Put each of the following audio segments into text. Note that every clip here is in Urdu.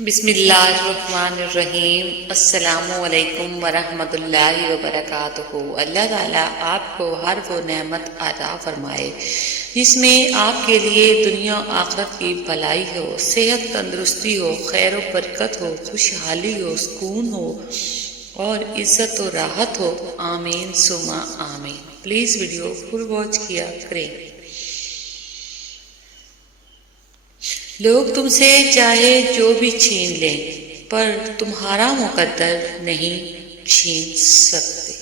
بسم اللہ الرحمن الرحیم۔ السلام علیکم ورحمۃ اللہ وبرکاتہ۔ اللہ تعالیٰ آپ کو ہر وہ نعمت عطا فرمائے جس میں آپ کے لیے دنیا آخرت کی بھلائی ہو، صحت تندرستی ہو، خیر و برکت ہو، خوشحالی ہو، سکون ہو اور عزت و راحت ہو۔ آمین ثم آمین۔ پلیز ویڈیو فل واچ کیا کریں۔ لوگ تم سے چاہے جو بھی چھین لیں پر تمہارا مقدر نہیں چھین سکتے۔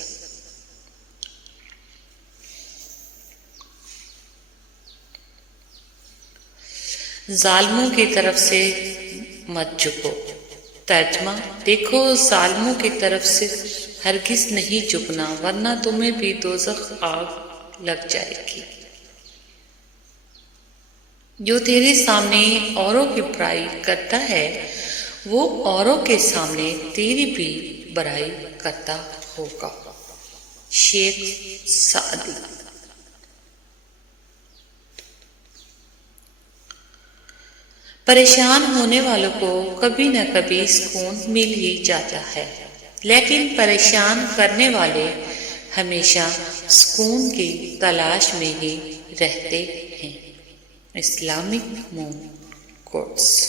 ظالموں کی طرف سے مت جھکو۔ ترجمہ: دیکھو، ظالموں کی طرف سے ہرگز نہیں جھکنا ورنہ تمہیں بھی دوزخ آگ لگ جائے گی۔ جو تیرے سامنے اوروں کی برائی کرتا ہے وہ اوروں کے سامنے تیری بھی برائی کرتا ہوگا۔ شیخ سعدی۔ پریشان ہونے والوں کو کبھی نہ کبھی سکون مل ہی جاتا ہے، لیکن پریشان کرنے والے ہمیشہ سکون کی تلاش میں ہی رہتے ہیں۔ اسلامک مون کوٹس۔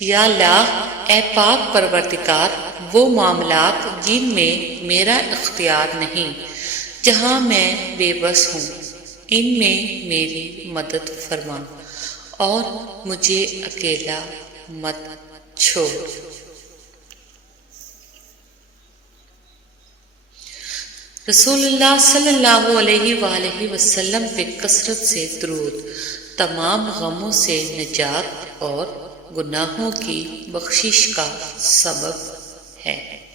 یا اللہ، اے پاک پروردگار، وہ معاملات جن میں میرا اختیار نہیں، جہاں میں بے بس ہوں، ان میں میری مدد فرما اور مجھے اکیلا مت چھوڑ۔ رسول اللہ صلی اللہ علیہ وآلہ وسلم پہ کثرت سے درود تمام غموں سے نجات اور گناہوں کی بخشش کا سبب ہے۔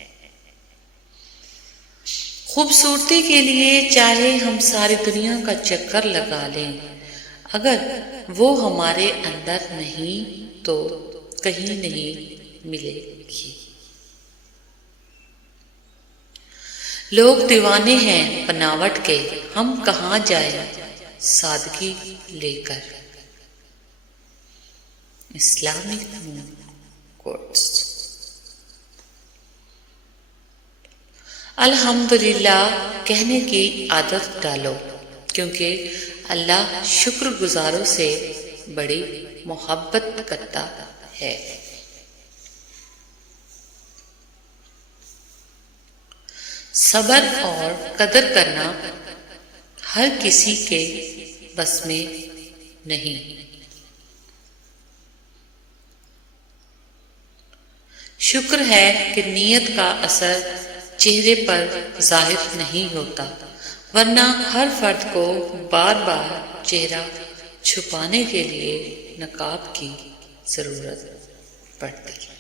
خوبصورتی کے لیے چاہے ہم ساری دنیا کا چکر لگا لیں، اگر وہ ہمارے اندر نہیں تو کہیں نہیں ملے گی۔ لوگ دیوانے ہیں بناوٹ کے، ہم کہاں جائیں سادگی لے کر۔ اسلامک مون کوٹس۔ الحمدللہ کہنے کی عادت ڈالو، کیونکہ اللہ شکر گزاروں سے بڑی محبت کرتا ہے۔ صبر اور قدر کرنا ہر کسی کے بس میں نہیں۔ شکر ہے کہ نیت کا اثر چہرے پر ظاہر نہیں ہوتا، ورنہ ہر فرد کو بار بار چہرہ چھپانے کے لیے نقاب کی ضرورت پڑتی ہے۔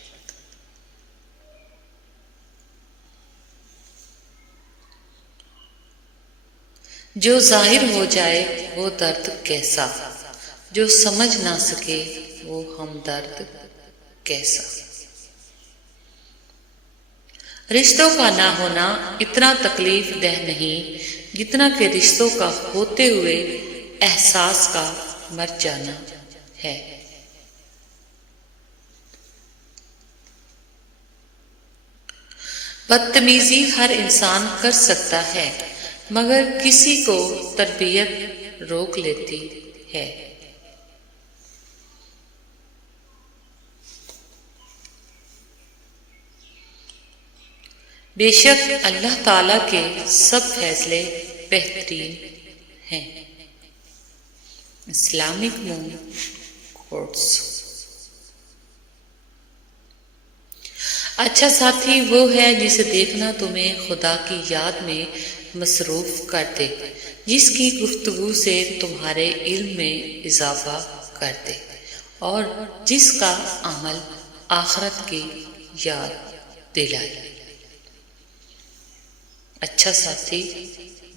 جو ظاہر ہو جائے وہ درد کیسا، جو سمجھ نہ سکے وہ ہمدرد کیسا۔ رشتوں کا نہ ہونا اتنا تکلیف دہ نہیں جتنا کہ رشتوں کا ہوتے ہوئے احساس کا مر جانا ہے۔ بدتمیزی ہر انسان کر سکتا ہے، مگر کسی کو تربیت روک لیتی ہے۔ بے شک اللہ تعالیٰ کے سب فیصلے بہترین ہیں۔ اسلامک مون کوٹس۔ اچھا ساتھی وہ ہے جسے دیکھنا تمہیں خدا کی یاد میں مصروف کر دے، جس کی گفتگو سے تمہارے علم میں اضافہ کر دے اور جس کا عمل آخرت کی یاد دلائے۔ اچھا ساتھی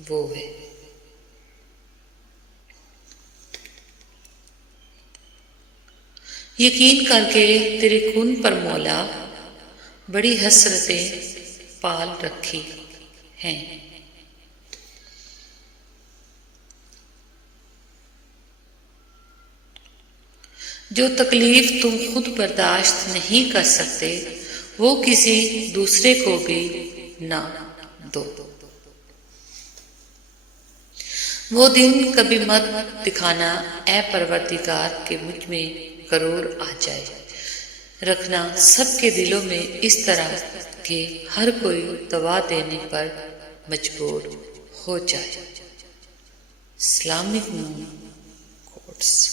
وہ ہے۔ یقین کر کے تیرے کن پر مولا بڑی حسرتیں پال رکھی ہیں۔ جو تکلیف تم خود برداشت نہیں کر سکتے وہ کسی دوسرے کو بھی نہ دو۔ وہ دن کبھی مت دکھانا اے پروردگار کہ مجھ میں غرور آ جائے، رکھنا سب کے دلوں میں اس طرح کہ ہر کوئی دوا دینے پر مجبور ہو جائے۔ اسلامک مون کوٹس۔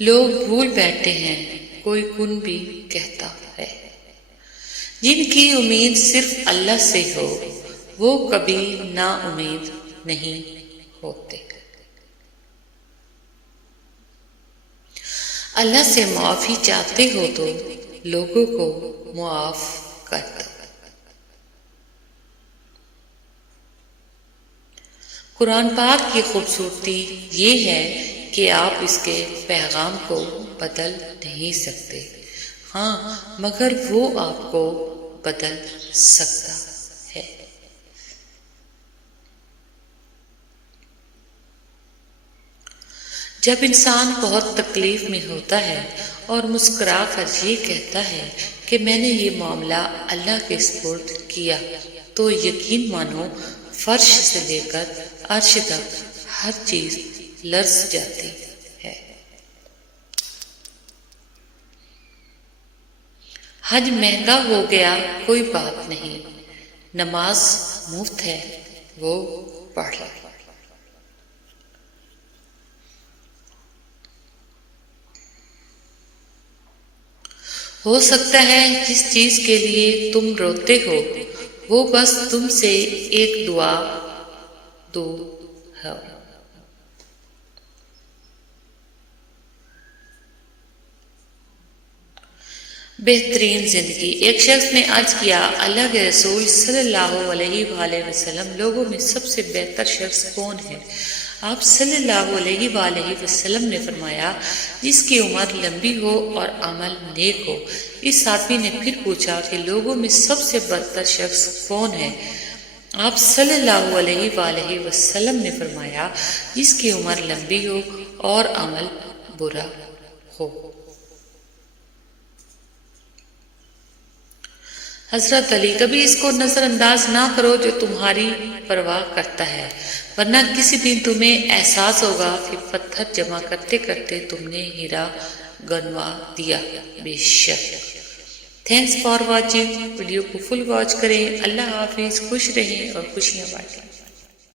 لوگ بھول بیٹھتے ہیں کوئی کن بھی کہتا ہے، جن کی امید صرف اللہ سے ہو وہ کبھی نا امید نہیں ہوتے۔ اللہ سے معافی چاہتے ہو تو لوگوں کو معاف کر دو۔ قرآن پاک کی خوبصورتی یہ ہے کہ آپ اس کے پیغام کو بدل نہیں سکتے، ہاں مگر وہ آپ کو بدل سکتا ہے۔ جب انسان بہت تکلیف میں ہوتا ہے اور مسکرا کر یہ کہتا ہے کہ میں نے یہ معاملہ اللہ کے سپرد کیا، تو یقین مانو فرش سے لے کر عرش تک ہر چیز لرز جاتی ہے۔ حج مہنگا ہو گیا کوئی بات نہیں، نماز مفت ہے وہ پڑھ لو۔ ہو سکتا ہے جس چیز کے لیے تم روتے ہو وہ بس تم سے ایک دعا دور ہے۔ بہترین زندگی۔ ایک شخص نے عرض کیا، اللہ کے رسول صلی اللہ علیہ وآلہ وسلم، لوگوں میں سب سے بہتر شخص کون ہے؟ آپ صلی اللہ علیہ وآلہ وسلم نے فرمایا، جس کی عمر لمبی ہو اور عمل نیک ہو۔ اس آدمی نے پھر پوچھا کہ لوگوں میں سب سے برتر شخص کون ہے؟ آپ صلی اللہ علیہ وآلہ وسلم نے فرمایا، جس کی عمر لمبی ہو اور عمل برا ہو۔ حضرت علی، کبھی اس کو نظر انداز نہ کرو جو تمہاری پرواہ کرتا ہے، ورنہ کسی دن تمہیں احساس ہوگا کہ پتھر جمع کرتے کرتے تم نے ہیرا گنوا دیا۔ بے شک۔ Thanks for watching. ویڈیو کو فل واچ کریں۔ اللہ حافظ، خوش رہیں اور خوشیاں بانٹیں۔